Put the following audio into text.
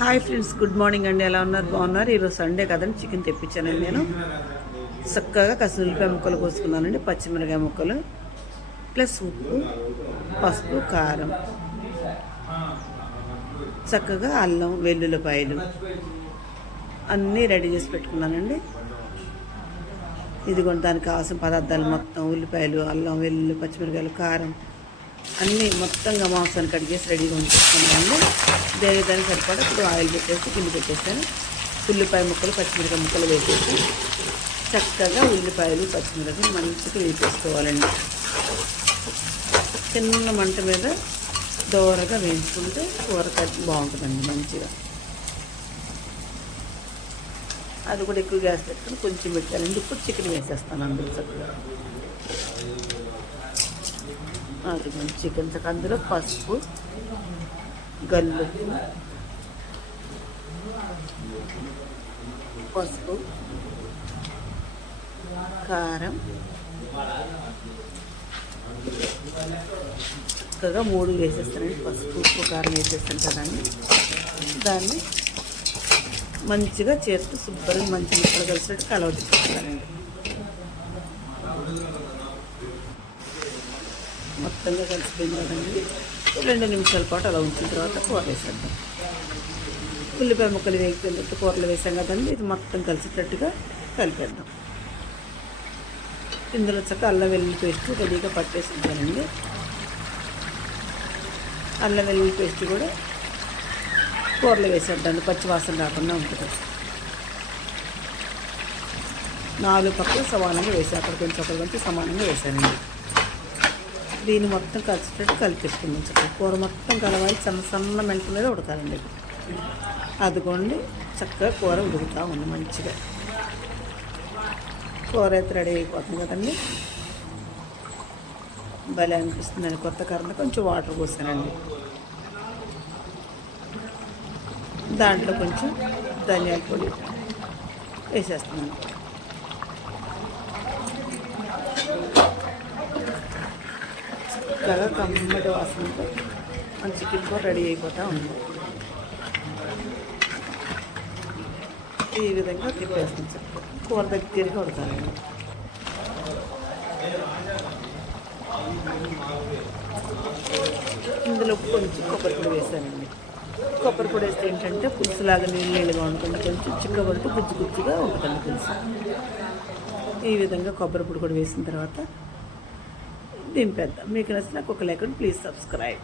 Hi friends, good morning అండి. ఎలా ఉన్నారు? బాగున్నారు? ఈరోజు సండే కదండి, చికెన్ తెప్పించానండి. నేను చక్కగా కాసిన ఉల్లిపాయ ముక్కలు కోసుకున్నానండి, పచ్చిమిరకాయ ముక్కలు ప్లస్ ఉప్పు, పసుపు, కారం, చక్కగా అల్లం, వెల్లుల్లిపాయలు అన్నీ రెడీ చేసి పెట్టుకున్నానండి. ఇదిగోండి దానికి కావాల్సిన పదార్థాలు మొత్తం ఉల్లిపాయలు, అల్లం, వెల్లుల్లి, పచ్చిమిరకాయలు, కారం అన్నీ మొత్తంగా మాంసాన్ని కట్ చేసి రెడీగా ఉంచుకున్నానండి. దానికి సరిపడా ఇప్పుడు ఆయిల్ పెట్టేసి కింద పెట్టేసాను. ఉల్లిపాయ ముక్కలు, పచ్చిమిరకాయ ముక్కలు వేసేసి చక్కగా ఉల్లిపాయలు, పచ్చిమిరకాయలు మంచిగా వేసేసుకోవాలండి. చిన్న మంట మీద దోరగా వేయించుకుంటే కూర బాగుంటుందండి మంచిగా. అది కూడా ఎక్కువ గ్యాస్ పెట్టుకుని కొంచెం పెట్టాలండి. ఇప్పుడు చికెన్ వేసేస్తాను అందులో చక్కగా. అది చికెన్ చక్క అందులో పసుపు, గల్లుప్పు, పసుపు, కారం చక్కగా 3 వేసేస్తానండి. పసుపు, ఉప్పు, కారం వేసేస్తాను కదండి. దాన్ని మంచిగా చేస్తూ శుభ్రంగా మంచి ముక్కలు కలిసినట్టు కలవతిస్తానండి. మొత్తంగా కలిసిపోయింది కదండి. 2 నిమిషాల పాటు అలా ఉంచిన తర్వాత కూర వేసేద్దాం. ఉల్లిపాయ ముక్కలు వేగిపోయినట్టు కూరలు వేసాం కదండి. ఇది మొత్తం కలిసేటట్టుగా కలిపేద్దాం. ఇందులో చక్క అల్లం వెల్లుల్లి పేస్ట్ రెడీగా పట్టేసి ఉంటానండి. అల్లం వెల్లుల్లి పేస్ట్ కూడా కూరలు వేసేద్దాం, పచ్చివాసన రాకుండా ఉంటుంది. 4 పక్కలు సమానంగా వేసాను. అక్కడ కొంచెం సమానంగా వేసానండి. దీన్ని మొత్తం కలిసేటట్టు కలిపేసుకుందాం. చక్కగా కూర మొత్తం కలవాలి. సన్న మెంట మీద ఉడకాలండి. అదిగోండి చక్కగా కూర ఉడుకుతూ ఉంది మంచిగా. కూర అయితే రెడీ అయిపోతుంది కదండి. భలే అనిపిస్తుందండి. కొత్త కర్రలో కొంచెం వాటర్ పోసానండి. దాంట్లో కొంచెం ధనియాల పొడి వేసేస్తున్నాను. చక్కగా కమ్మటి వాసనతో మన చికెన్ కూర రెడీ అయిపోతూ ఉంది. ఈ విధంగా తిప్పేస్తుంది. చక్కగా కూర దగ్గరగా ఉడకాలండి. ఇందులో కొంచెం కొబ్బరి పొడి వేసానండి. కొబ్బరి పొడి వేస్తే ఏంటంటే పులుసులాగా నీళ్ళగా ఉంటుంది. కొంచెం చిక్కబడుతూ గుజ్జుగా ఉంటుంది పులుసు. ఈ విధంగా కొబ్బరి పొడి కూడా వేసిన తర్వాత దింపేద్దాం. మీకు నచ్చిన ఒక లైక్ అండ్ ప్లీజ్ సబ్స్క్రైబ్.